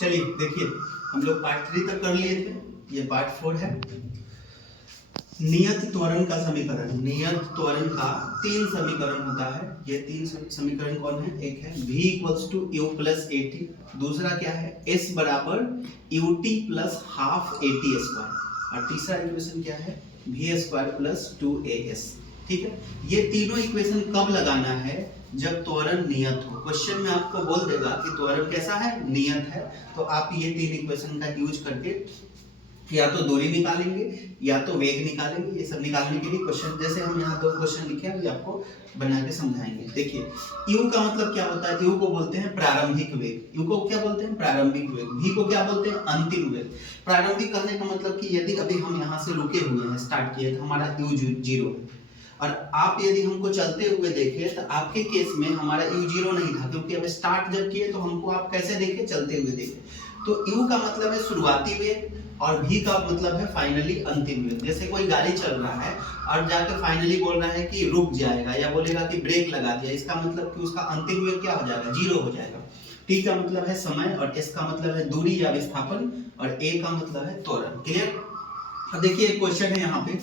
चलिए देखिए, हम लोग पार्ट 3 तक कर लिए थे, ये पार्ट 4 है। नियत त्वरण का समीकरण, नियत त्वरण का 3 समीकरण होता है। ये 3 समीकरण कौन है? एक है v equals to u plus a t, दूसरा क्या है s बराबर u t plus half a t square, और तीसरा इक्वेशन क्या है v स्क्वायर प्लस 2as। ठीक है, ये तीनों इक्वेशन कब लगाना है? जब त्वरण नियत हो। क्वेश्चन में आपको बोल देगा कि त्वरण कैसा है, नियत है, तो आप ये 3 इक्वेशन का यूज करके या तो दूरी निकालेंगे या तो वेग निकालेंगे। ये सब निकालने के लिए क्वेश्चन, जैसे हम यहाँ 2 क्वेश्चन लिखे हैं, ये आपको बना के समझाएंगे। देखिए, u का मतलब क्या होता है? u को बोलते हैं प्रारंभिक वेग। u को क्या बोलते हैं? प्रारंभिक वेग। v को क्या बोलते हैं? अंतिम वेग। प्रारंभिक करने का मतलब कि यदि अभी हम यहाँ से रुके हुए हैं, स्टार्ट किए, तो हमारा u 0 है, और आप यदि हमको चलते हुए देखें तो आपके केस में हमारा u 0 नहीं था, क्योंकि अब स्टार्ट जब किए तो हमको आप कैसे देखे? चलते हुए देखे। तो u का मतलब है शुरुआती वेग और v का मतलब है फाइनली अंतिम वेग। जैसे कोई गाड़ी चल रहा है और जाके फाइनली बोल रहा है कि रुक जाएगा, या बोलेगा कि ब्रेक लगा दिया, इसका मतलब कि उसका अंतिम वेग क्या हो जाएगा? 0 हो जाएगा। t का मतलब है समय, और s का मतलब है दूरी या विस्थापन, और a का मतलब है त्वरण। क्लियर? अब देखिए एक क्वेश्चन है यहाँ पे,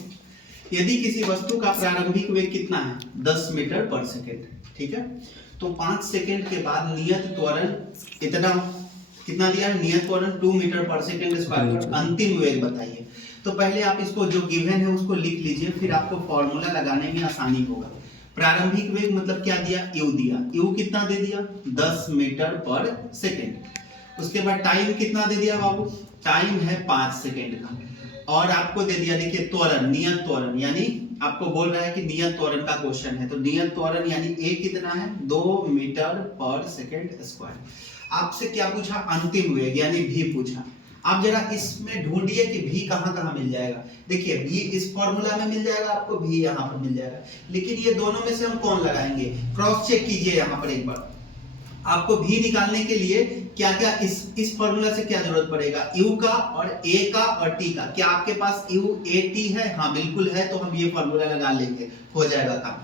यदि किसी वस्तु का प्रारंभिक वेग कितना है? 10 मीटर पर सेकेंड। ठीक है, तो 5 सेकेंड के बाद नियत त्वरण कितना दिया है? नियत त्वरण 2 मीटर पर सेकेंड स्क्वायर पर अंतिम वेग बताइए। तो पहले आप इसको जो गिवन है उसको लिख लीजिए, फिर आपको फॉर्मूला लगाने में आसानी होगा। प्रारंभिक वेग मतलब क्या दिया? u दिया। u कितना दे दिया? 10 मीटर पर सेकेंड। उसके बाद टाइम कितना दे दिया बाबू? टाइम है 5 सेकेंड का, और आपको दे दिया, देखिए त्वरण, नियत त्वरण, यानी आपको बोल रहा है कि नियत त्वरण का क्वेश्चन है, तो नियत त्वरण यानी a कितना है? 2 मीटर पर सेकेंड स्क्वायर। आपसे क्या पूछा? अंतिम वेग यानी v पूछा। आप जरा इसमें ढूंढिए कि v कहां कहां मिल जाएगा। देखिए v इस फॉर्मूला में मिल जाएगा आपको, v यहां पर मिल जाएगा, लेकिन ये दोनों में से हम कौन लगाएंगे? क्रॉस चेक कीजिए यहां पर एक बार। आपको v निकालने के लिए क्या क्या इस फॉर्मूला से क्या जरूरत पड़ेगा? u का और a का और t का। क्या आपके पास u a t है? हाँ बिल्कुल है, तो हम ये फॉर्मूला लगा लेंगे, हो जाएगा काम।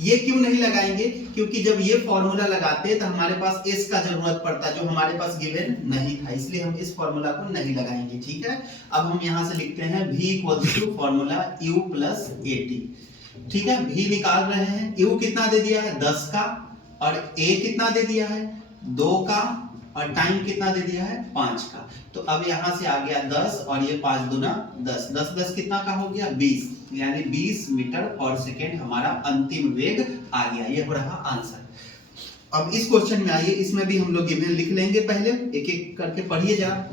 ये क्यों नहीं लगाएंगे? क्योंकि जब ये फॉर्मूला लगाते तो हमारे पास s का जरूरत पड़ता, जो हमारे पास गिवन नहीं था, इसलिए हम इस फॉर्मूला को नहीं लगाएंगे। ठीक है, अब हम यहां से लिखते हैं v equals to formula u plus a t। ठीक है, v निकाल रहे हैं, u कितना दे दिया है? 10 का, और a कितना दे दिया है? 2 का, और टाइम कितना दे दिया है? 5 का। तो अब यहां से आ गया 10, और ये 5 दूना 10, 10 10 कितना का हो गया? 20, यानी 20 मीटर पर सेकेंड हमारा अंतिम वेग आ गया। ये हो रहा आंसर। अब इस क्वेश्चन में आइए, इसमें भी हम लोग गिवन लिख लेंगे, पहले एक एक करके पढ़िए जरा।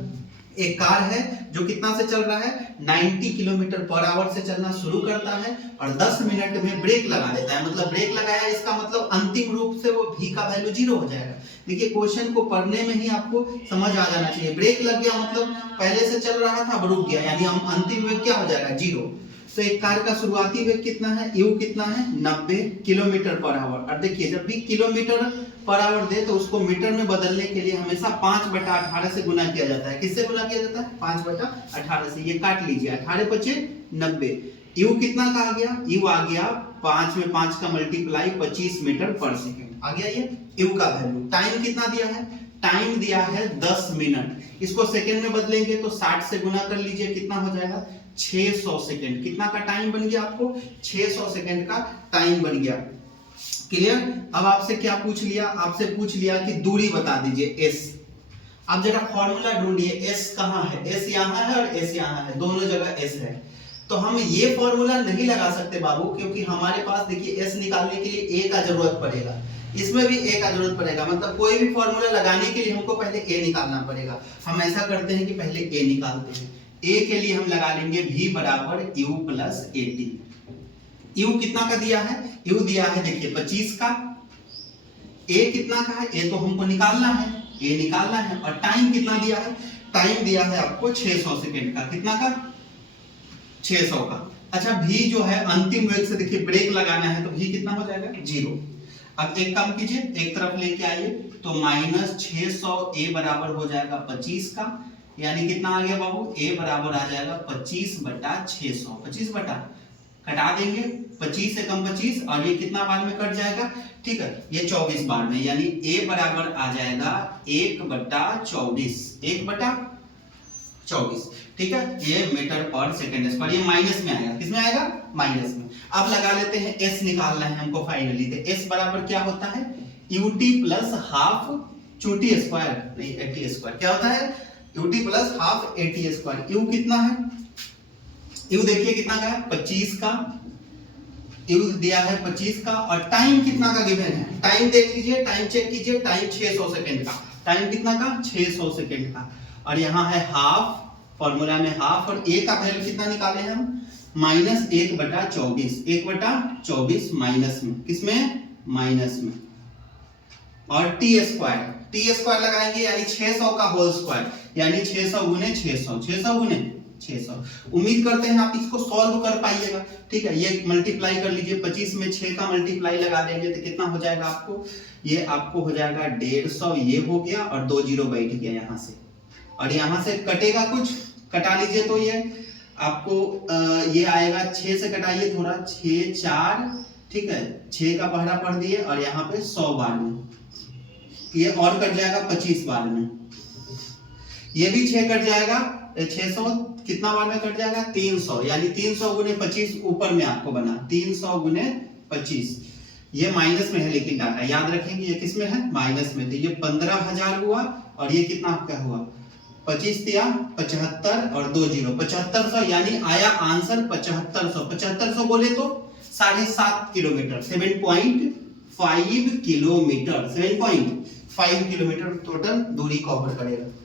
एक कार है जो कितना से चल रहा है? 90 किलोमीटर पर आवर से चलना शुरू करता है और 10 मिनट में ब्रेक लगा देता है। मतलब ब्रेक लगाया, इसका मतलब अंतिम रूप से वो v का वैल्यू 0 हो जाएगा। देखिए क्वेश्चन को पढ़ने में ही आपको समझ आ जाना चाहिए। ब्रेक लग गया मतलब पहले से चल रहा था, अब रुक गया, यानी हम अंतिम वेग क्या हो जाएगा? 0। तो एक कार का शुरुआती वेग कितना है? u कितना है? 90 किलोमीटर पर आवर। और देखिए जब भी किलोमीटर पर आवर दे तो उसको मीटर में बदलने के लिए हमेशा 5/18 से गुना किया जाता है। किससे गुना किया जाता है? 5/18 से। ये काट लीजिए, 18 पचे 90। u कितना का आ गया? u आ गया 5 में 5 का मल्टीप्लाई 25 मीटर पर सेकेंड आ गया ये u का वैल्यू। टाइम कितना दिया है? टाइम दिया है 10 मिनट। इसको सेकेंड में बदलेंगे तो 60 से गुना कर लीजिए, कितना हो जाएगा? 600 सेकेंड। कितना का टाइम बन गया आपको? 600 सेकेंड का टाइम बन गया। क्लियर? अब आपसे क्या पूछ लिया? आपसे पूछ लिया कि दूरी बता दीजिए s। अब जरा फॉर्मूला ढूंढिए, s कहां है? s यहां है और s यहां है, दोनों जगह s है। तो हम ये फॉर्मूला नहीं लगा सकते बाबू, क्योंकि हमारे पास देखिए s निकालने के लिए a का जरूरत पड़ेगा, इसमें भी a का जरूरत पड़ेगा। मतलब कोई भी फॉर्मूला लगाने के लिए हमको पहले a निकालना पड़ेगा। हम ऐसा करते हैं कि पहले a निकालते हैं। a के लिए हम लगा लेंगे v बराबर u plus a t। u कितना का दिया है? u दिया है देखिए 25 का। a कितना का है? a तो हमको निकालना है, a निकालना है। और टाइम कितना दिया है? टाइम दिया है आपको 600 सेकेंड का। कितना का? 600 का। अच्छा v जो है अंतिम वेग से, देखिए ब्रेक लगाना है, तो v कितना हो जाएगा? 0। अब एक काम कीजिए, एक तरफ लेके आइए, तो -600 a बराबर हो जाएगा 25 का, यानी कितना आ गया बाबू? a बराबर आ जाएगा 25/600। 25 बटा कटा देंगे, 25 से कम 25, और ये कितना बार में कट जाएगा? ठीक है, ये 24 बार में, यानी A बराबर आ जाएगा 1/24, 1/24, ठीक है। ये मीटर पर सेकेंड स्क्वायर, ये माइनस में आएगा, किसमें आएगा, माइनस में। अब लगा लेते हैं S निकालना है हमको फाइनली, तो S बराबर क्या होता है, UT प्लस हाफ चोटी स्क्वायर, नहीं AT स्क्वायर, क्या होता है, UT plus half AT square. U कितना है, U देखिए कितना का है, 25 का, U दिया है 25 का, और टाइम कितना का गिवन है, टाइम देख लीजिए, टाइम चेक कीजिए, टाइम 600 सेकंड का, टाइम कितना का, 600 सेकंड का, और यहाँ है हाफ, फॉर्मूला में हाफ, और A का वैल्यू कितना निकाले हम, माइनस 1/24, 1/24 माइनस में, किसमें, माइनस में, और टी स्क्वायर लगाएंगे, यानी 600 का होल स्क्वायर, यानी 600 गुने 600, 600 गुने 600। उम्मीद करते हैं आप इसको सॉल्व कर पाइएगा, ठीक है। ये मल्टीप्लाई कर लीजिए, 25 में 6 का मल्टीप्लाई लगा देंगे तो कितना हो जाएगा आपको, ये आपको हो जाएगा 150, ये हो गया, और 2 जीरो बैठ गया यहाँ से, और यहाँ से कटेगा कुछ, कटा लीजिए, तो ये आपको ये आएगा, 6 से कटाइए थोड़ा, 6 4, ठीक है, 6 का पहरा पढ़ दिए, और यहाँ पे 100 बार में, ये और कट जाएगा 25 बार में, ये भी 6 कट जाएगा, 600 कितना बार में कट जाएगा, 300, यानी 300 गुने 25 ऊपर में आपको बना, 300 गुने 25, ये माइनस में है लेकिन डाटा याद रखेंगे, ये किस में है, माइनस में, तो ये 15,000 हुआ, और ये कितना आपका हुआ, 25 दिया 75, और 2 जीरो 7500, यानी आया आंसर 7500, 7500 बोले तो 7.5 किलोमीटर, 7.5 किलोमीटर, 7.5 किलोमीटर टोटल दूरी कवर करेगा।